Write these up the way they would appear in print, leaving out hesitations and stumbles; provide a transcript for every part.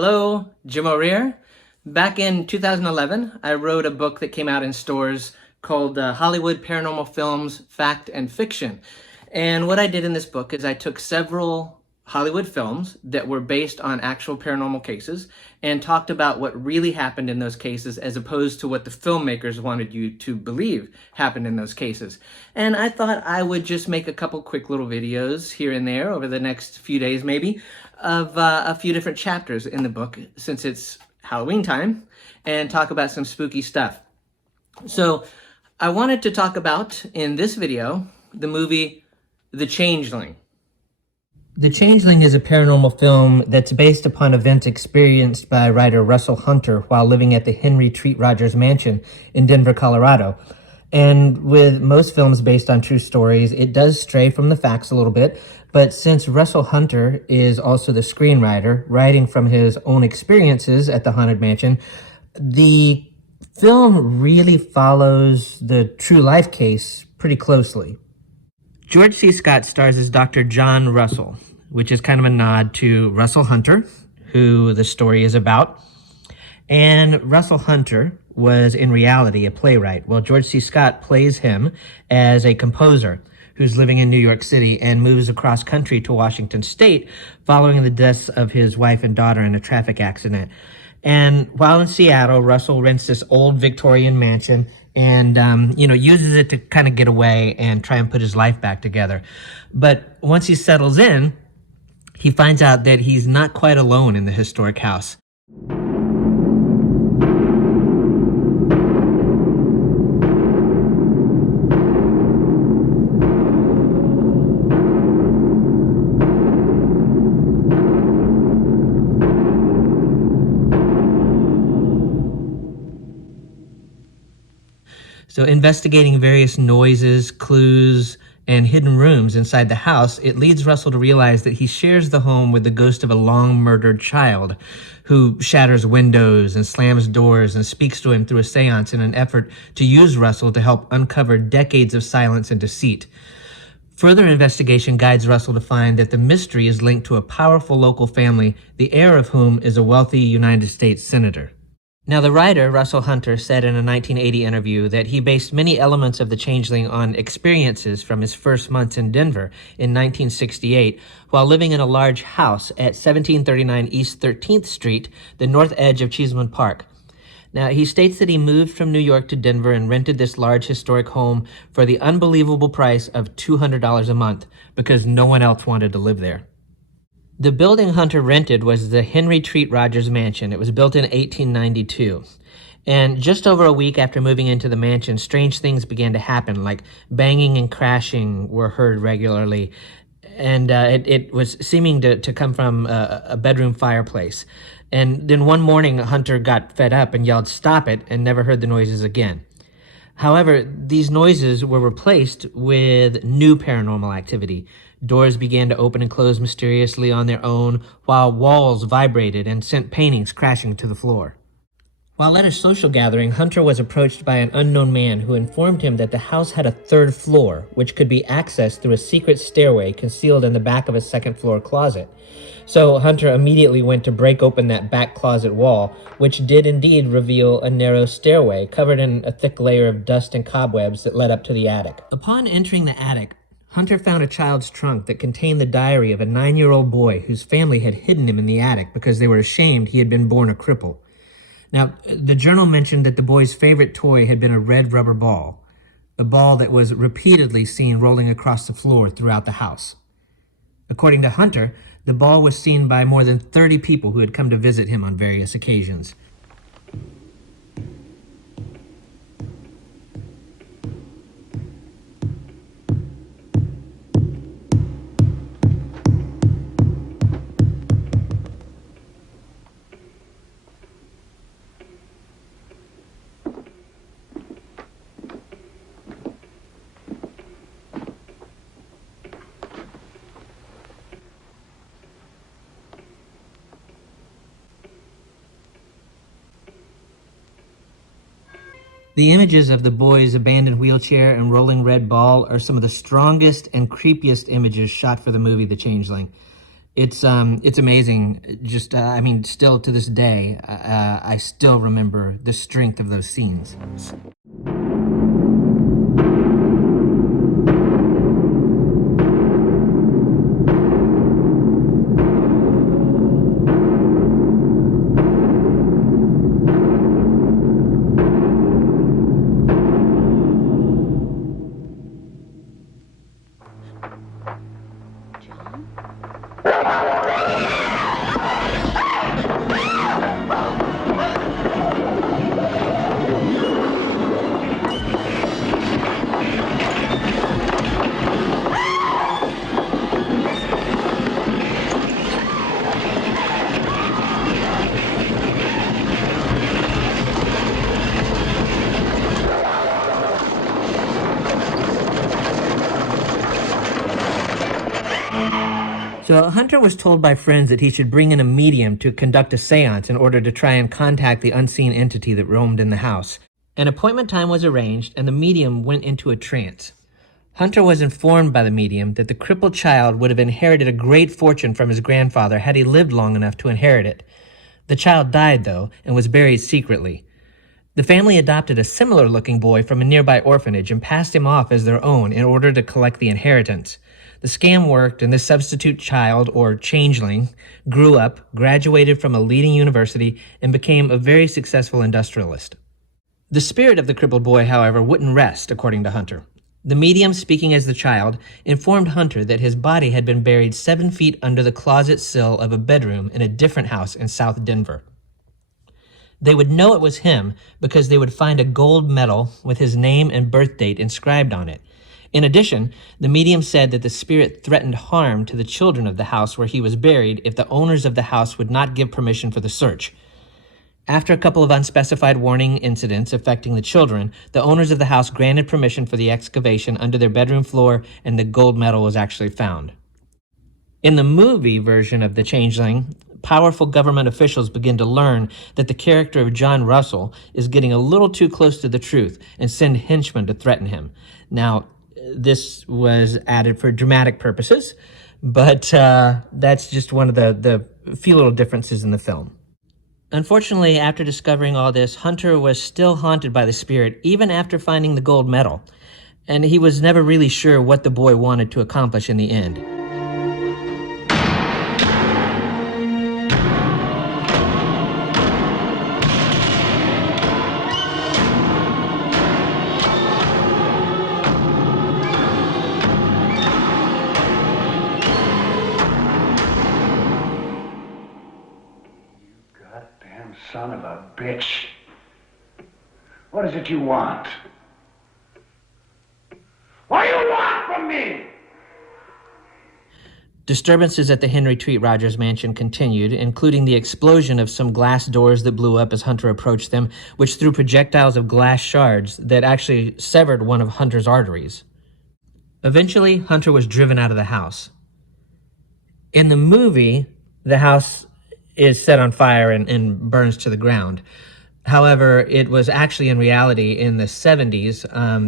Hello, Jim O'Rear. Back in 2011, I wrote a book that came out in stores called Hollywood Paranormal Films, Fact and Fiction. And what I did in this book is I took several Hollywood films that were based on actual paranormal cases and talked about what really happened in those cases as opposed to what the filmmakers wanted you to believe happened in those cases. And I thought I would just make a couple quick little videos here and there over the next few days maybe of a few different chapters in the book since it's Halloween time and talk about some spooky stuff. So I wanted to talk about in this video the movie The Changeling. The Changeling is a paranormal film that's based upon events experienced by writer Russell Hunter while living at the Henry Treat Rogers Mansion in Denver, Colorado. And with most films based on true stories, it does stray from the facts a little bit, but since Russell Hunter is also the screenwriter, writing from his own experiences at the Haunted Mansion, the film really follows the true life case pretty closely. George C. Scott stars as Dr. John Russell, which is kind of a nod to Russell Hunter, who the story is about. And Russell Hunter was in reality a playwright. Well, George C. Scott plays him as a composer who's living in New York City and moves across country to Washington State following the deaths of his wife and daughter in a traffic accident. And while in Seattle, Russell rents this old Victorian mansion and, uses it to kind of get away and try and put his life back together. But once he settles in, he finds out that he's not quite alone in the historic house. So investigating various noises, clues, and hidden rooms inside the house, it leads Russell to realize that he shares the home with the ghost of a long-murdered child who shatters windows and slams doors and speaks to him through a seance in an effort to use Russell to help uncover decades of silence and deceit. Further investigation guides Russell to find that the mystery is linked to a powerful local family, the heir of whom is a wealthy United States senator. Now, the writer, Russell Hunter, said in a 1980 interview that he based many elements of The Changeling on experiences from his first months in Denver in 1968 while living in a large house at 1739 East 13th Street, the north edge of Cheeseman Park. Now, he states that he moved from New York to Denver and rented this large historic home for the unbelievable price of $200 a month because no one else wanted to live there. The building Hunter rented was the Henry Treat Rogers Mansion. It was built in 1892. And just over a week after moving into the mansion, strange things began to happen, like banging and crashing were heard regularly. And it was seeming to come from a bedroom fireplace. And then one morning, Hunter got fed up and yelled, "Stop it," and never heard the noises again. However, these noises were replaced with new paranormal activity. Doors began to open and close mysteriously on their own, while walls vibrated and sent paintings crashing to the floor. While at a social gathering, Hunter was approached by an unknown man who informed him that the house had a third floor, which could be accessed through a secret stairway concealed in the back of a second-floor closet. So Hunter immediately went to break open that back closet wall, which did indeed reveal a narrow stairway covered in a thick layer of dust and cobwebs that led up to the attic. Upon entering the attic, Hunter found a child's trunk that contained the diary of a 9-year-old boy whose family had hidden him in the attic because they were ashamed he had been born a cripple. Now, the journal mentioned that the boy's favorite toy had been a red rubber ball, a ball that was repeatedly seen rolling across the floor throughout the house. According to Hunter, the ball was seen by more than 30 people who had come to visit him on various occasions. The images of the boy's abandoned wheelchair and rolling red ball are some of the strongest and creepiest images shot for the movie The Changeling. It's amazing. Just I mean, still to this day, I still remember the strength of those scenes. So Hunter was told by friends that he should bring in a medium to conduct a seance in order to try and contact the unseen entity that roamed in the house. An appointment time was arranged, and the medium went into a trance. Hunter was informed by the medium that the crippled child would have inherited a great fortune from his grandfather had he lived long enough to inherit it. The child died, though, and was buried secretly. The family adopted a similar-looking boy from a nearby orphanage and passed him off as their own in order to collect the inheritance. The scam worked, and this substitute child, or changeling, grew up, graduated from a leading university, and became a very successful industrialist. The spirit of the crippled boy, however, wouldn't rest, according to Hunter. The medium, speaking as the child, informed Hunter that his body had been buried 7 feet under the closet sill of a bedroom in a different house in South Denver. They would know it was him because they would find a gold medal with his name and birth date inscribed on it. In addition, the medium said that the spirit threatened harm to the children of the house where he was buried if the owners of the house would not give permission for the search. After a couple of unspecified warning incidents affecting the children, the owners of the house granted permission for the excavation under their bedroom floor, and the gold medal was actually found. In the movie version of The Changeling, powerful government officials begin to learn that the character of John Russell is getting a little too close to the truth and send henchmen to threaten him. Now, this was added for dramatic purposes, but that's just one of the few little differences in the film. Unfortunately, after discovering all this, Hunter was still haunted by the spirit even after finding the gold medal, and he was never really sure what the boy wanted to accomplish in the end. Son of a bitch. What is it you want? What do you want from me? Disturbances at the Henry Treat Rogers mansion continued, including the explosion of some glass doors that blew up as Hunter approached them, which threw projectiles of glass shards that actually severed one of Hunter's arteries. Eventually, Hunter was driven out of the house. In the movie, the house is set on fire and burns to the ground. However, it was actually in reality in the 70s,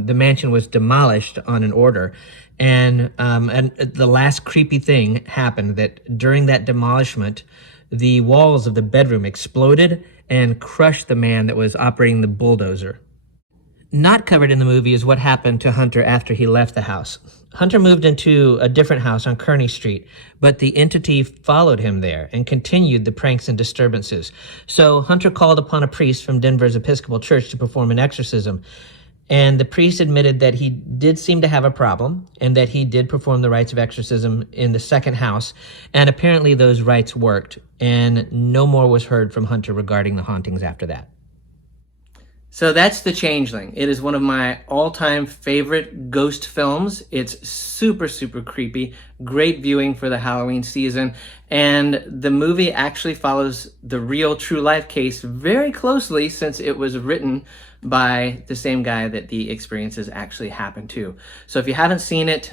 the mansion was demolished on an order. And the last creepy thing happened that during that demolishment, the walls of the bedroom exploded and crushed the man that was operating the bulldozer. Not covered in the movie is what happened to Hunter after he left the house. Hunter moved into a different house on Kearney Street, but the entity followed him there and continued the pranks and disturbances. So Hunter called upon a priest from Denver's Episcopal Church to perform an exorcism. And the priest admitted that he did seem to have a problem and that he did perform the rites of exorcism in the second house. And apparently those rites worked, and no more was heard from Hunter regarding the hauntings after that. So that's The Changeling. It is one of my all-time favorite ghost films. It's super, super creepy. Great viewing for the Halloween season. And the movie actually follows the real true-life case very closely since it was written by the same guy that the experiences actually happened to. So if you haven't seen it,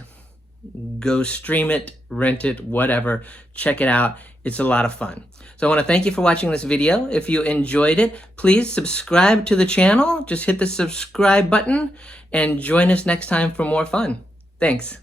go stream it, rent it, whatever. Check it out. It's a lot of fun. So I want to thank you for watching this video. If you enjoyed it, please subscribe to the channel. Just hit the subscribe button and join us next time for more fun. Thanks.